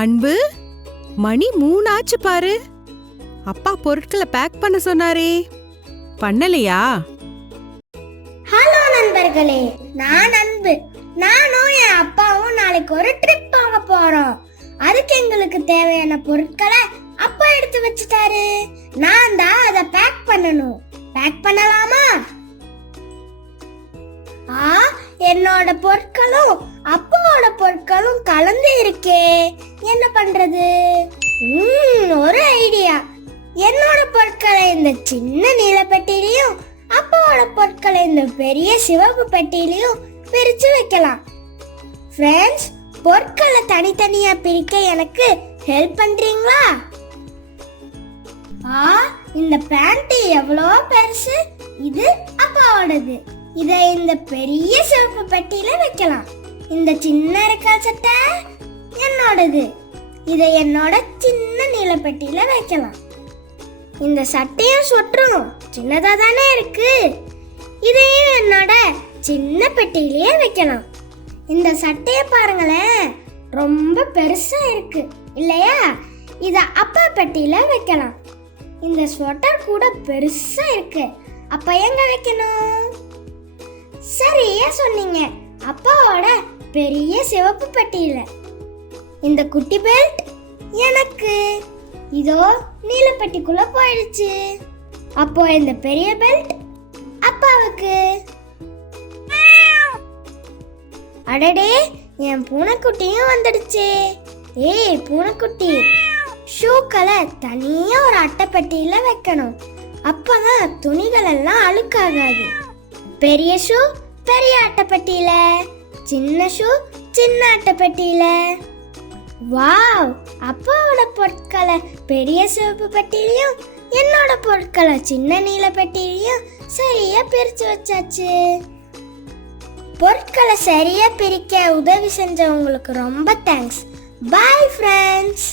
அன்பு, மணி 3 ஆச்சு பாரு. அப்பா பொருட்களை பேக் பண்ண சொன்னாரே, பண்ணலையா? ஹலோ நண்பர்களே, நான் அன்பு. நானும் என் அப்பாவும் நாளைக்கு ஒரு ட்ரிப் போக போறோம். அதுக்கு எங்களுக்கு தேவையான பொருட்களை அப்பா எடுத்து வச்சுட்டாரு. நான் தான் அதை பேக் பண்ணணும். பேக் பண்ணலாமா? என்னோட பொருட்களும் அப்பாவோட பொருட்களும் கலந்து இருக்கே, என்ன பண்றது? ஒரு ஐடியா. என்னோட பொருட்களை இந்த சின்ன நீல பெட்டிலையும் அப்பாவோட பொருட்களை இந்த பெரிய சிவப்பு பெட்டிலையும் பிரிச்சு வைக்கலாம். ஃப்ரெண்ட்ஸ், பொருட்களை தனித்தனியா பிரிக்க எனக்கு ஹெல்ப் பண்றீங்களா? இந்த பேண்ட் எவ்வளோ பெருசு, இது அப்பாவோடது. இதை இந்த பெரிய சிவப்பு பெட்டியில வைக்கலாம். இந்த சின்ன ரெக்கா சட்டை என்னோடது. இதை என்னோட சின்ன நீல பெட்டியில வைக்கலாம். இந்த சட்டையும் சொட்டரும் சின்னதா தானே இருக்கு, இதையும் என்னோட சின்ன பெட்டியிலேயே வைக்கலாம். இந்த சட்டையை பாருங்களேன், ரொம்ப பெருசா இருக்கு இல்லையா? இத அப்பா பெட்டியில வைக்கலாம். இந்த ஸ்வெட்டர் கூட பெருசா இருக்கு, அப்ப எங்க வைக்கணும்? சரியா சொன்னீங்க, அப்பாவோட பெரிய சிவப்பு பெட்டியில. இந்த குட்டி பெல்ட் எனக்கு, இதோ நீல பெட்டிக்குள்ள போயிடுச்சு. அப்போ இந்த பெரிய பெல்ட் அப்பாவுக்கு. அடடே, என் பூனைக்குட்டியும் வந்துடுச்சு. ஏய் பூனைக்குட்டி, ஷூக்களை தனியா ஒரு அட்டைப்பெட்டியில வைக்கணும். அப்பதான் துணிகள் எல்லாம் அழுக்காகாது. பெரிய ஷூ பெரிய அட்டைப்பெட்டியில, சின்ன ஷூ சின்ன அட்டைப்பெட்டியில. வாவ், அப்பாவோட பொருட்களை பெரிய சிவப்பு பெட்டிலையும் என்னோட பொருட்களை சின்ன நீல பெட்டிலையும் சரியா பிரிச்சு வச்சாச்சு. பொருட்களை சரியா பிரிக்க உதவி செஞ்சவங்களுக்கு ரொம்ப தேங்க்ஸ். Bye friends.